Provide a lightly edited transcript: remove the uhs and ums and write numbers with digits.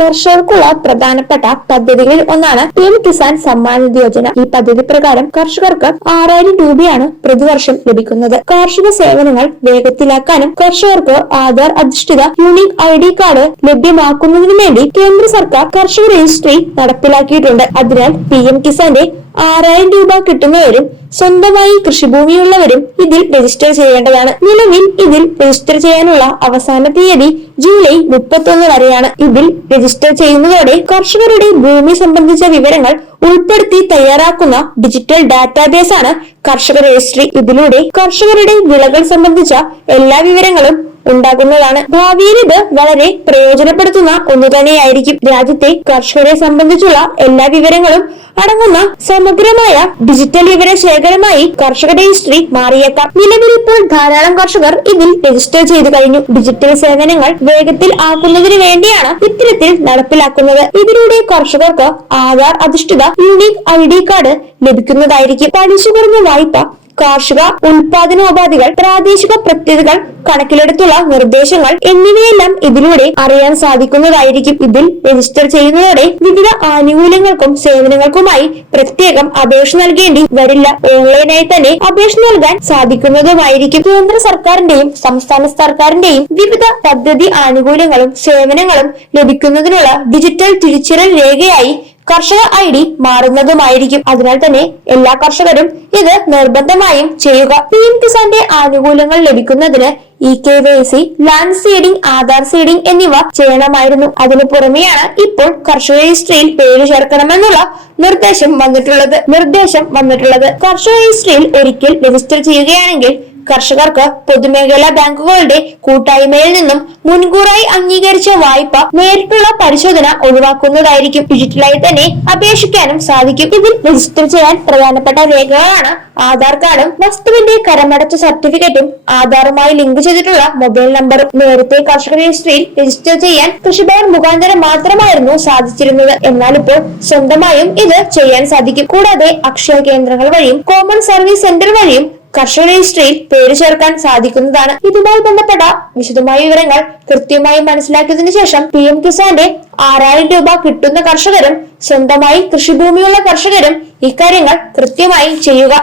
കർഷകർക്കുള്ള പ്രധാനപ്പെട്ട പദ്ധതികളിൽ ഒന്നാണ് PM കിസാൻ സമ്മാൻ നിധി യോജന. ഈ പദ്ധതി പ്രകാരം കർഷകർക്ക് 6000 രൂപയാണ് പ്രതിവർഷം ലഭിക്കുന്നത്. കാർഷിക സേവനങ്ങൾ വേഗത്തിലാക്കാനും കർഷകർക്ക് ആധാർ അധിഷ്ഠിത യൂണിക് ID കാർഡ് ലഭ്യമാക്കുന്നതിനു വേണ്ടി കേന്ദ്ര സർക്കാർ കർഷക രജിസ്ട്രി നടപ്പിലാക്കിയിട്ടുണ്ട്. അതിനാൽ PM കിസാന്റെ 6000 രൂപ കിട്ടുന്നവരും സ്വന്തമായി കൃഷിഭൂമിയുള്ളവരും ഇതിൽ രജിസ്റ്റർ ചെയ്യേണ്ടതാണ്. നിലവിൽ ഇതിൽ രജിസ്റ്റർ ചെയ്യാനുള്ള അവസാന തീയതി ജൂലൈ 31 വരെയാണ്. ഇതിൽ രജിസ്റ്റർ ചെയ്യുന്നതോടെ കർഷകരുടെ ഭൂമി സംബന്ധിച്ച വിവരങ്ങൾ ഉൾപ്പെടുത്തി തയ്യാറാക്കുന്ന ഡിജിറ്റൽ ഡാറ്റാബേസ് ആണ് കർഷക രജിസ്ട്രി. ഇതിലൂടെ കർഷകരുടെ വിളകൾ സംബന്ധിച്ച എല്ലാ വിവരങ്ങളും ഉണ്ടാകുന്നതാണ്. ഭാവിയിൽ ഇത് വളരെ പ്രയോജനപ്പെടുത്തുന്ന ഒന്നു തന്നെയായിരിക്കും. രാജ്യത്തെ കർഷകരെ സംബന്ധിച്ചുള്ള എല്ലാ വിവരങ്ങളും അടങ്ങുന്ന സമഗ്രമായ ഡിജിറ്റൽ വിവര ശേഖരമായി കർഷക രജിസ്ട്രി മാറിയേക്കാം. നിലവിൽ ഇപ്പോൾ ധാരാളം കർഷകർ ഇതിൽ രജിസ്റ്റർ ചെയ്തു കഴിഞ്ഞു. ഡിജിറ്റൽ സേവനങ്ങൾ വേഗത്തിൽ ആക്കുന്നതിന് വേണ്ടിയാണ് ഇത്തരത്തിൽ നടപ്പിലാക്കുന്നത്. ഇതിലൂടെ കർഷകർക്ക് ആധാർ അധിഷ്ഠിത യൂണിക് ID കാർഡ് ലഭിക്കുന്നതായിരിക്കും. പലിശ കുറഞ്ഞ വായ്പ, കാർഷിക ഉൽപാദനോപാധികൾ, പ്രാദേശിക പ്രത്യേകതകൾ കണക്കിലെടുത്തുള്ള നിർദ്ദേശങ്ങൾ എന്നിവയെല്ലാം ഇതിലൂടെ അറിയാൻ സാധിക്കുന്നതായിരിക്കും. ഇതിൽ രജിസ്റ്റർ ചെയ്യുന്നതോടെ വിവിധ ആനുകൂല്യങ്ങൾക്കും സേവനങ്ങൾക്കുമായി പ്രത്യേകം അപേക്ഷ നൽകേണ്ടി വരില്ല. ഓൺലൈനായി തന്നെ അപേക്ഷ നൽകാൻ സാധിക്കുന്നതുമായിരിക്കും. കേന്ദ്ര സർക്കാരിന്റെയും സംസ്ഥാന സർക്കാരിന്റെയും വിവിധ പദ്ധതി ആനുകൂല്യങ്ങളും സേവനങ്ങളും ലഭിക്കുന്നതിനുള്ള ഡിജിറ്റൽ തിരിച്ചറിയൽ രേഖയായി കർഷക ID മാറുന്നതുമായിരിക്കും. അതിനാൽ തന്നെ എല്ലാ കർഷകരും ഇത് നിർബന്ധമായും ചെയ്യുക. PM കിസാന്റെ ആനുകൂല്യങ്ങൾ ലഭിക്കുന്നതിന് eKYC, land seeding, Aadhaar seeding എന്നിവ ചെയ്യണമായിരുന്നു. അതിനു പുറമെയാണ് ഇപ്പോൾ കർഷക രജിസ്ട്രിയിൽ പേര് ചേർക്കണമെന്നുള്ള നിർദ്ദേശം വന്നിട്ടുള്ളത്. കർഷക രജിസ്ട്രിയിൽ ഒരിക്കൽ രജിസ്റ്റർ ചെയ്യുകയാണെങ്കിൽ കർഷകർക്ക് പൊതുമേഖലാ ബാങ്കുകളുടെ കൂട്ടായ്മയിൽ നിന്നും മുൻകൂറായി അംഗീകരിച്ച വായ്പ നേരിട്ടുള്ള പരിശോധന ഒഴിവാക്കുന്നതായിരിക്കും. ഡിജിറ്റലായി തന്നെ അപേക്ഷിക്കാനും സാധിക്കും. ഇതിൽ രജിസ്റ്റർ ചെയ്യാൻ പ്രധാനപ്പെട്ട രേഖകളാണ് ആധാർ കാർഡും വസ്തുവിന്റെ കരമടച്ച സർട്ടിഫിക്കറ്റും ആധാറുമായി ലിങ്ക് ചെയ്തിട്ടുള്ള മൊബൈൽ നമ്പറും. നേരത്തെ കർഷക രജിസ്ട്രിയിൽ രജിസ്റ്റർ ചെയ്യാൻ കൃഷിഭവൻ മുഖാന്തരം മാത്രമായിരുന്നു സാധിച്ചിരുന്നത്. എന്നാൽ ഇപ്പോൾ സ്വന്തമായും ഇത് ചെയ്യാൻ സാധിക്കും. കൂടാതെ അക്ഷയ കേന്ദ്രങ്ങൾ വഴിയും കോമൺ സർവീസ് സെന്റർ വഴിയും കർഷക രജിസ്ട്രിയിൽ പേര് ചേർക്കാൻ സാധിക്കുന്നതാണ്. ഇതുമായി ബന്ധപ്പെട്ട വിശദമായ വിവരങ്ങൾ കൃത്യമായി മനസ്സിലാക്കിയതിനു ശേഷം PM കിസാന്റെ 6000 രൂപ കിട്ടുന്ന കർഷകരും സ്വന്തമായി കൃഷിഭൂമിയുള്ള കർഷകരും ഇക്കാര്യങ്ങൾ കൃത്യമായി ചെയ്യുക.